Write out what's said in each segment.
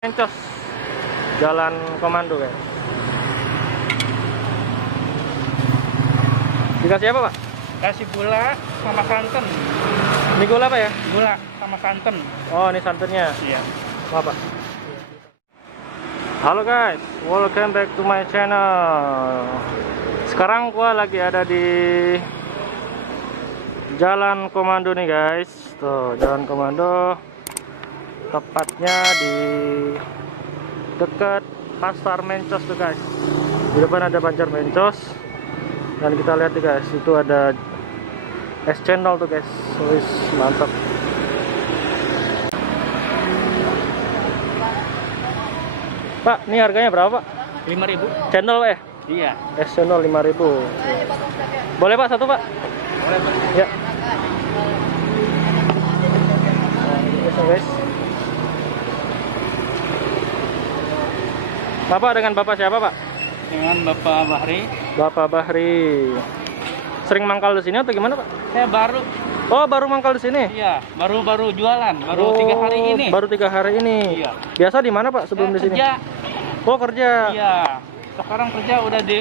Mencos Jalan Komando guys. Dikasih apa Pak? Kasih gula sama santan. Ini gula apa ya? Gula sama santan. Oh ini santannya. Iya. Maaf Pak. Halo guys, welcome back to my channel. Sekarang gua lagi ada di Jalan Komando nih guys. Tuh Jalan Komando, tepatnya di dekat Pasar Mencos tuh guys. Di depan ada Pasar Mencos. Dan kita lihat nih guys, itu ada es cendol tuh guys. Wis mantap. Pak, ini harganya berapa Pak? 5.000. Cendol Pak ya? Iya. Es cendol 5.000. Boleh Pak satu Pak? Boleh, Pak. Ya. Nah, ini guys. Bapak dengan Bapak siapa Pak? Dengan Bapak Bahri. Bapak Bahri. Sering mangkal di sini atau gimana Pak? Saya baru. Oh baru mangkal di sini? Iya, baru jualan. Baru 3 hari ini. Baru 3 hari ini. Iya. Biasa di mana Pak sebelum Saya di sini? kerja. Oh kerja. Iya. Sekarang kerja udah di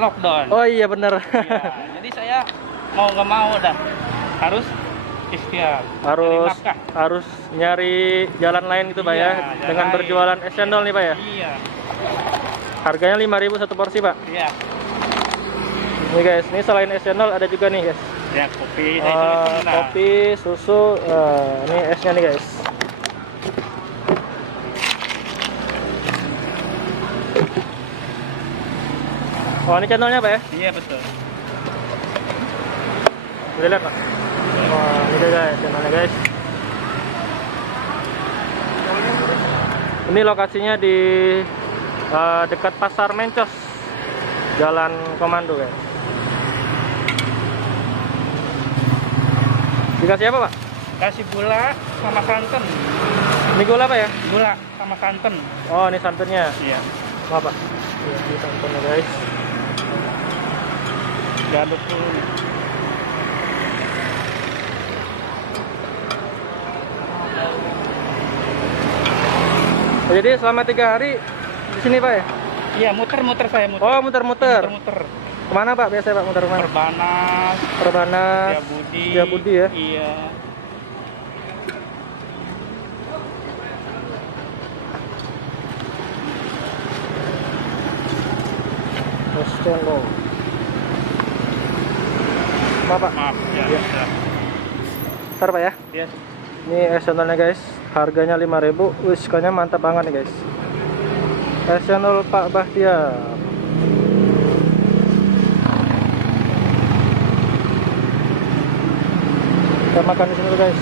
lockdown. Oh iya bener. Iya. Jadi saya mau nggak mau dah harus ikhtiar. harus Cari nafkah. harus nyari jalan lain gitu Pak Iya, ya. jalan Dengan lain. berjualan es cendol nih Pak ya. Iya. Harganya 5.000 satu porsi Pak. Iya. Nih guys, ini selain es cendol ada juga nih guys. Ya kopi. Saya tulis nah. Kopi, susu, ini esnya nih guys. Oh ini cendolnya Pak ya? Iya betul. Boleh lihat Pak? Wah ini dia guys, cendolnya guys. Ini lokasinya di dekat Pasar Mencos, Jalan Komando guys. Dikasih apa Pak? Kasih gula sama santan. Ini gula apa ya? Gula sama santan. Oh ini santannya. Iya. Maaf Pak. Ini santannya guys. Diaduk dulu nih. Oh, jadi selama 3 hari di sini Pak ya? Iya, muter-muter saya muter. Oh muter-muter. Muter-muter. Kemana Pak biasanya Pak muter kemana? Perbanas, Perbanas, Setiabudi. Setiabudi ya? Iya. Es cendol. Maaf Pak. Maaf, ya. Iya. Ya. Ntar Pak ya. Iya. Ini es cendolnya guys. Harganya 5.000. Wis kayaknya mantap banget nih guys. Es cendol Pak Bahtiar. Kita makan di sini dulu guys.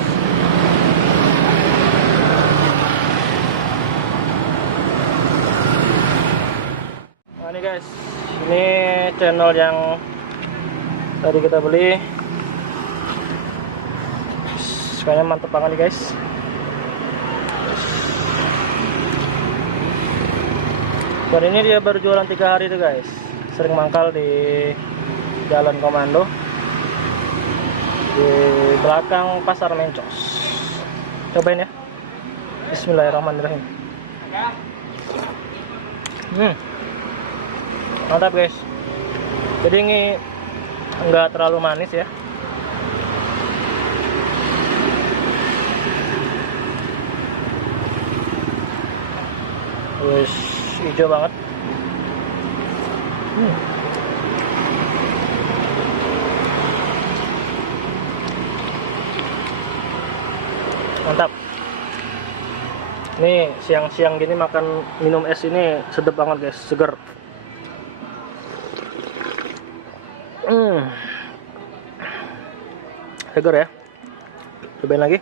Nah ini guys, ini channel yang tadi kita beli. Kayaknya mantep banget nih guys. Dan ini dia baru jualan 3 hari tuh guys. Sering mangkal di Jalan Komando, di belakang Pasar Mencos. Cobain ya. Bismillahirrahmanirrahim. Mantap guys. Jadi ini enggak terlalu manis ya. Wis hijau banget. Mantap. Nih siang-siang gini makan minum es ini sedap banget guys, seger. Seger ya. Cobain lagi.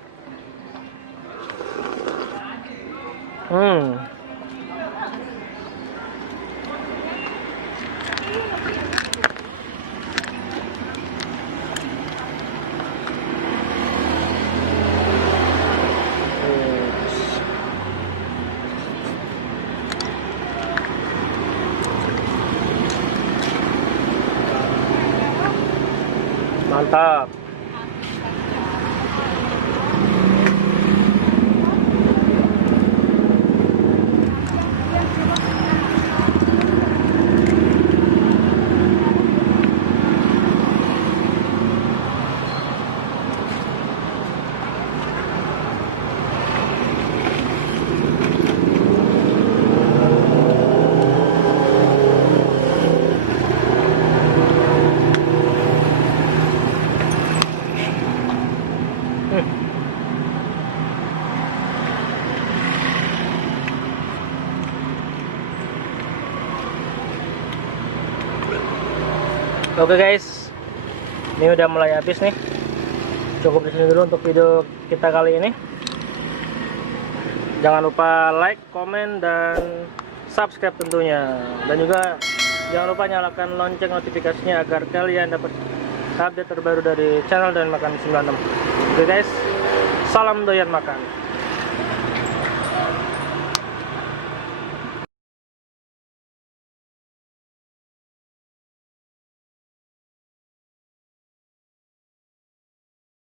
Mantap. Oke guys, ini udah mulai habis nih. Cukup di sini dulu untuk video kita kali ini. Jangan lupa like, komen, dan subscribe tentunya. Dan juga jangan lupa nyalakan lonceng notifikasinya agar kalian dapat update terbaru dari channel Doyan Makan 96. Oke guys, salam doyan makan.